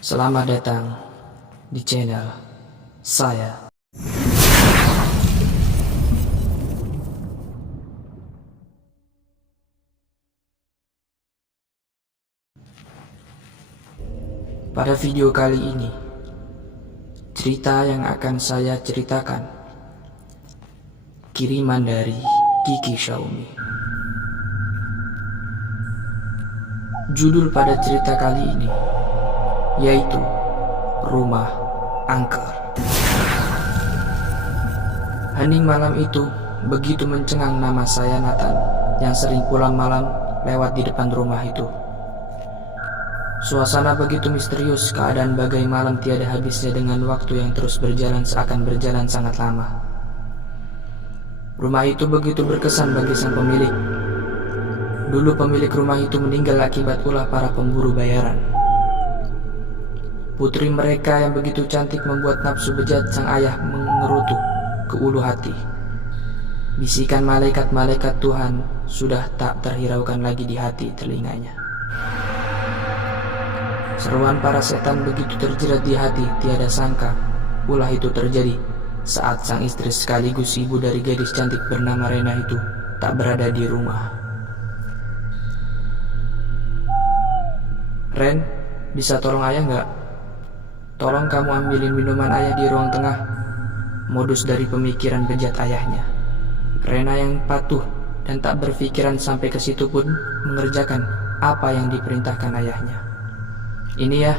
Selamat datang di channel saya. Pada video kali ini, cerita yang akan saya ceritakan kiriman dari Kiki Xiaomi. Judul pada cerita kali ini yaitu Rumah Angker. Hening malam itu begitu mencengang nama saya Nathan yang sering pulang malam lewat di depan rumah itu. Suasana begitu misterius, keadaan bagai malam tiada habisnya dengan waktu yang terus berjalan seakan berjalan sangat lama. Rumah itu begitu berkesan bagi sang pemilik. Dulu pemilik rumah itu meninggal akibat ulah para pemburu bayaran. Putri mereka yang begitu cantik membuat nafsu bejat sang ayah mengerutu ke ulu hati. Bisikan malaikat-malaikat Tuhan sudah tak terhiraukan lagi di hati telinganya. Seruan para setan begitu terjerat di hati, tiada sangka ulah itu terjadi saat sang istri sekaligus ibu dari gadis cantik bernama Rena itu tak berada di rumah. Ren, bisa tolong ayah nggak? Tolong kamu ambilin minuman ayah di ruang tengah. Modus dari pemikiran bejat ayahnya. Rena yang patuh dan tak berpikiran sampai ke situ pun mengerjakan apa yang diperintahkan ayahnya. Ini ya,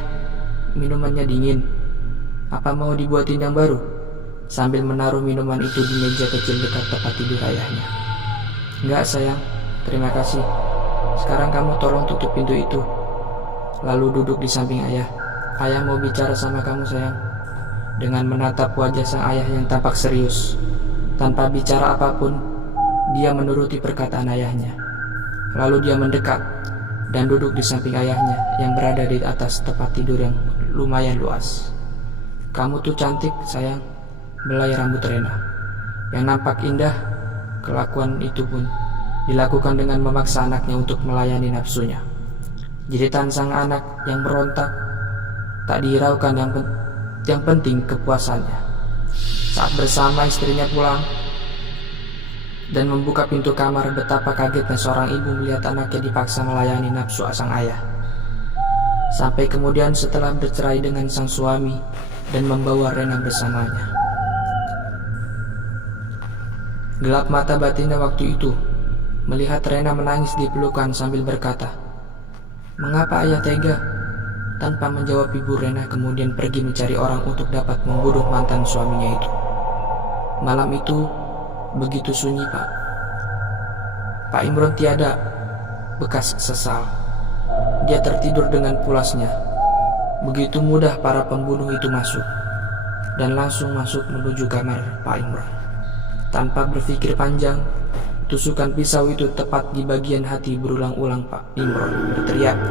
minumannya dingin. Apa mau dibuatin yang baru? Sambil menaruh minuman itu di meja kecil dekat tempat tidur ayahnya. Enggak sayang, terima kasih. Sekarang kamu tolong tutup pintu itu. Lalu duduk di samping ayah. Ayah mau bicara sama kamu sayang. Dengan menatap wajah sang ayah yang tampak serius. Tanpa bicara apapun, dia menuruti perkataan ayahnya. Lalu dia mendekat dan duduk di samping ayahnya yang berada di atas tempat tidur yang lumayan luas. Kamu tuh cantik sayang, belai rambut Rena. Yang nampak indah, kelakuan itu pun dilakukan dengan memaksa anaknya untuk melayani nafsunya. Jeritan sang anak yang berontak tak dihiraukan, yang penting kepuasannya. Saat bersama istrinya pulang dan membuka pintu kamar, betapa kagetnya seorang ibu melihat anaknya dipaksa melayani nafsu sang ayah. Sampai kemudian setelah bercerai dengan sang suami dan membawa Rena bersamanya. Gelap mata batinnya waktu itu melihat Rena menangis di pelukan sambil berkata, "Mengapa ayah tega?" Tanpa menjawab, ibu Rena kemudian pergi mencari orang untuk dapat membunuh mantan suaminya itu. Malam itu begitu sunyi Pak Imron tiada bekas sesal. Dia tertidur dengan pulasnya. Begitu mudah para pembunuh itu masuk dan langsung masuk menuju kamar Pak Imron. Tanpa berpikir panjang, tusukan pisau itu tepat di bagian hati. Berulang-ulang Pak Imron berteriak.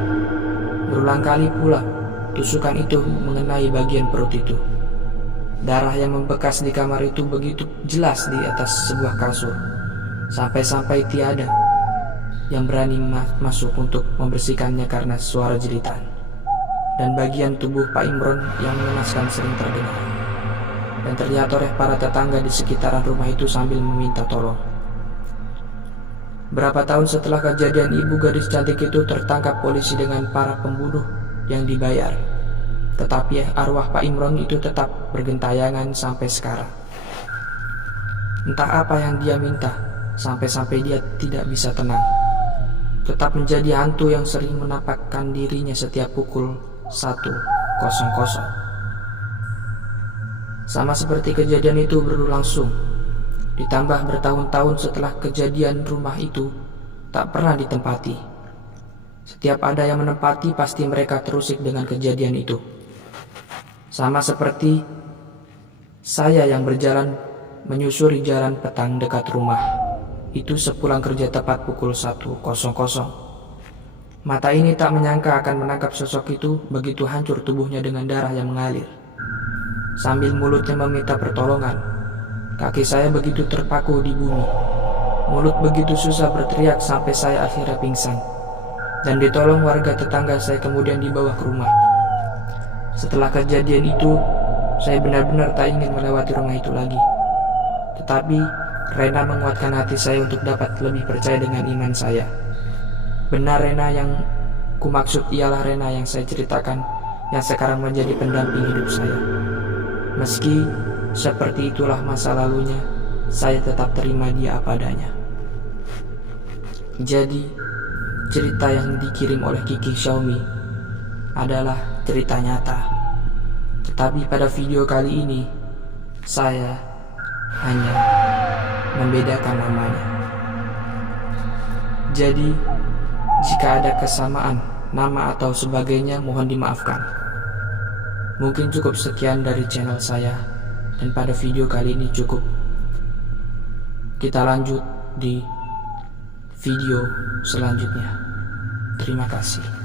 Berulang kali pula tusukan itu mengenai bagian perut itu. Darah yang membekas di kamar itu begitu jelas di atas sebuah kasur. Sampai-sampai tiada yang berani masuk untuk membersihkannya karena suara jeritan. Dan bagian tubuh Pak Imron yang mengenaskan sering terdengar. Dan terlihat oleh para tetangga di sekitaran rumah itu sambil meminta tolong. Berapa tahun setelah kejadian, ibu gadis cantik itu tertangkap polisi dengan para pembunuh yang dibayar. Tetapi arwah Pak Imron itu tetap bergentayangan sampai sekarang. Entah apa yang dia minta, sampai-sampai dia tidak bisa tenang. Tetap menjadi hantu yang sering menampakkan dirinya setiap pukul 1.00. Sama seperti kejadian itu berlangsung. Ditambah bertahun-tahun setelah kejadian, rumah itu tak pernah ditempati. Setiap ada yang menempati, pasti mereka terusik dengan kejadian itu. Sama seperti saya yang berjalan menyusuri jalan petang dekat rumah itu sepulang kerja tepat pukul 1.00. Mata ini tak menyangka akan menangkap sosok itu. Begitu hancur tubuhnya dengan darah yang mengalir. Sambil mulutnya meminta pertolongan, kaki saya begitu terpaku di bumi. Mulut begitu susah berteriak sampai saya akhirnya pingsan. Dan ditolong warga tetangga, saya kemudian dibawa ke rumah. Setelah kejadian itu, saya benar-benar tak ingin melewati rumah itu lagi. Tetapi, Rena menguatkan hati saya untuk dapat lebih percaya dengan iman saya. Benar, Rena yang kumaksud ialah Rena yang saya ceritakan, yang sekarang menjadi pendamping hidup saya. Meski seperti itulah masa lalunya, saya tetap terima dia apa adanya. Jadi, cerita yang dikirim oleh Kiki Xiaomi adalah cerita nyata. Tetapi pada video kali ini, saya hanya membedakan namanya. Jadi, jika ada kesamaan nama atau sebagainya, mohon dimaafkan. Mungkin cukup sekian dari channel saya, dan pada video kali ini cukup. Kita lanjut di video selanjutnya. Terima kasih.